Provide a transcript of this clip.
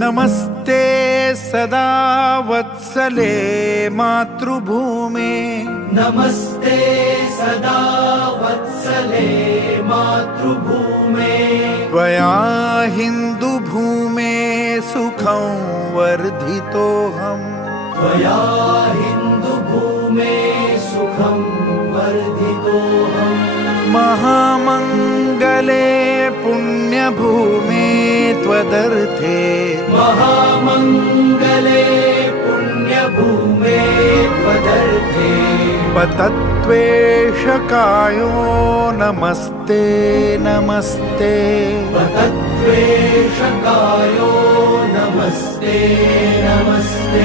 नमस्ते सदा वत्सले मातृभूमे नमस्ते सदा वत्सले मातृभूमे त्वया हिन्दुभूमे सुखं वर्धितोऽहम् त्वया हिन्दुभूमे सुखं वर्धितोऽहम् महामङ्गले पुण्यभूमे त्वदर्थे महामङ्गले पुण्यभूमे त्वदर्थे पतत्वेषकायो नमस्ते नमस्ते पतत्वेषकायो नमस्ते नमस्ते